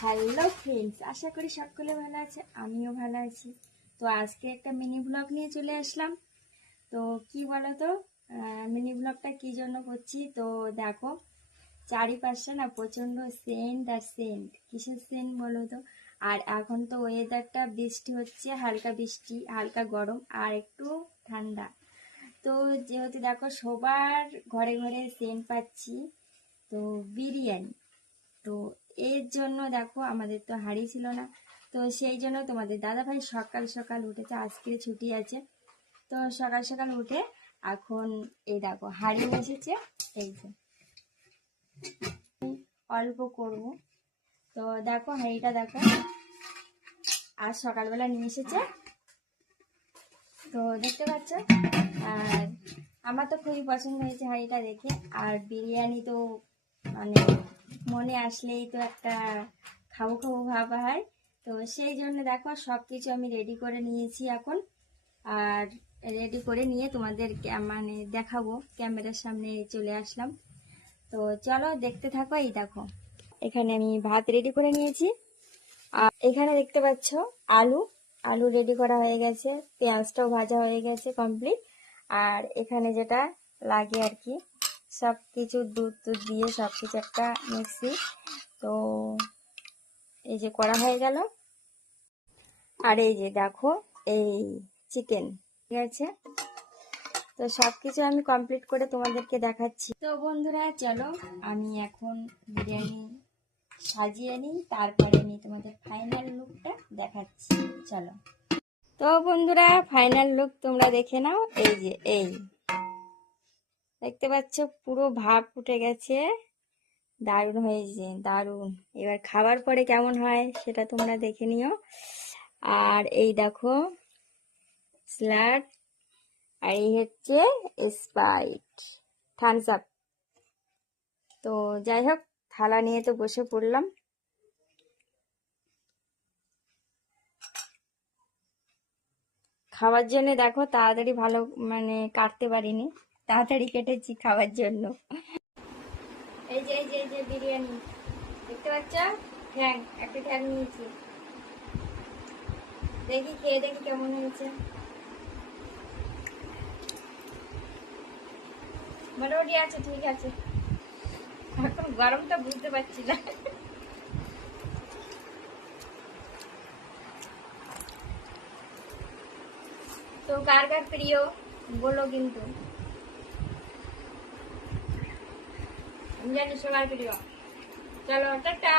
Hello friends, আশা করি সকলে ভালো আছে, আমিও ভালো আছি। তো আজকে একটা মিনি ব্লগ নিয়ে চলে আসলাম। তো কি বলো তো, মিনি ব্লগটা কি জন্য করছি তো দেখো, চারিপাশে না প্রচণ্ড সেন্ট আর সেন্ট। কিসের সেন্ট বলো তো? আর এখন তো ওয়েদারটা বৃষ্টি হচ্ছে, হালকা বৃষ্টি, হালকা গরম আর একটু ঠান্ডা। তো যেহেতু দেখো সবার ঘরে ঘরে সেন্ট পাচ্ছি, তো বিরিয়ানি। তো এর জন্য দেখো আমাদের তো হাঁড়ি ছিল না, তো সেই জন্য তোমাদের দাদাভাই সকাল সকাল উঠেছে, আজকে ছুটি আছে। তো সকাল সকাল উঠে এখন এই দেখো হাঁড়ি নিয়ে এসেছে। এই যে অল্প করব, তো দেখো হাঁড়িটা দেখো আজ সকালবেলা নিয়ে এসেছে। তো দেখতে পাচ্ছ, আর আমার তো খুবই পছন্দ হয়েছে হাঁড়িটা দেখে। আর বিরিয়ানি তো মানে মনে আসলেই তো একটা খাবো খাবো ভাব হয়। তো সেই জন্য দেখো সব কিছু আমি রেডি করে নিয়েছি এখন। আর রেডি করে নিয়ে তোমাদের মানে দেখাবো, ক্যামেরার সামনে চলে আসলাম। তো চলো দেখতে থাকো। এই দেখো এখানে আমি ভাত রেডি করে নিয়েছি, আর এখানে দেখতে পাচ্ছ আলু আলু রেডি করা হয়ে গেছে, পেঁয়াজটাও ভাজা হয়ে গেছে কমপ্লিট। আর এখানে যেটা লাগে আর কি, সব কিছু দুধ টুধ দিয়ে সব কিছু একটা মিক্সি। তো এই যে করা হয়ে গেল। আর এই যে দেখো এই চিকেন, ঠিক আছে। তো সব কিছু আমি কমপ্লিট করে তোমাদেরকে দেখাচ্ছি। তো বন্ধুরা চলো আমি এখন বিরিয়ানি সাজিয়ে নিই, তারপরে আমি তোমাদের ফাইনাল লুকটা দেখাচ্ছি। চলো। তো বন্ধুরা ফাইনাল লুক তোমরা দেখে নাও। এই যে এই দেখতে পাচ্ছ পুরো ভাপ উঠে গেছে, দারুণ হয়েছে, দারুণ। এবার খাবার পরে কেমন হয় সেটা তোমরা দেখে নিও। আর এই দেখো স্যালাড, আর এই হচ্ছে স্প্রাইট, থামস আপ। তো যাই হোক, থালা নিয়ে তো বসে পড়লাম। খাওয়ার জন্য দেখো তাড়াতাড়ি ভালো মানে কাটতে পারিনি, তাড়াতাড়ি কেটেছি খাওয়ার জন্য। এই যে এই যে এই যে বিরিয়ানি দেখতে পাচ্ছ, ঠ্যাং, একটা ঠ্যাং নিয়েছি। দেখি খেয়ে দেখি কেমন হয়েছে। মোটামুটি আছে, ঠিক আছে। এখন গরমটা বুঝতে পারছি না। তো কার কার প্রিয় বলো কিন্তু, আমি জানি সবার প্রিয়। চলো টাটা।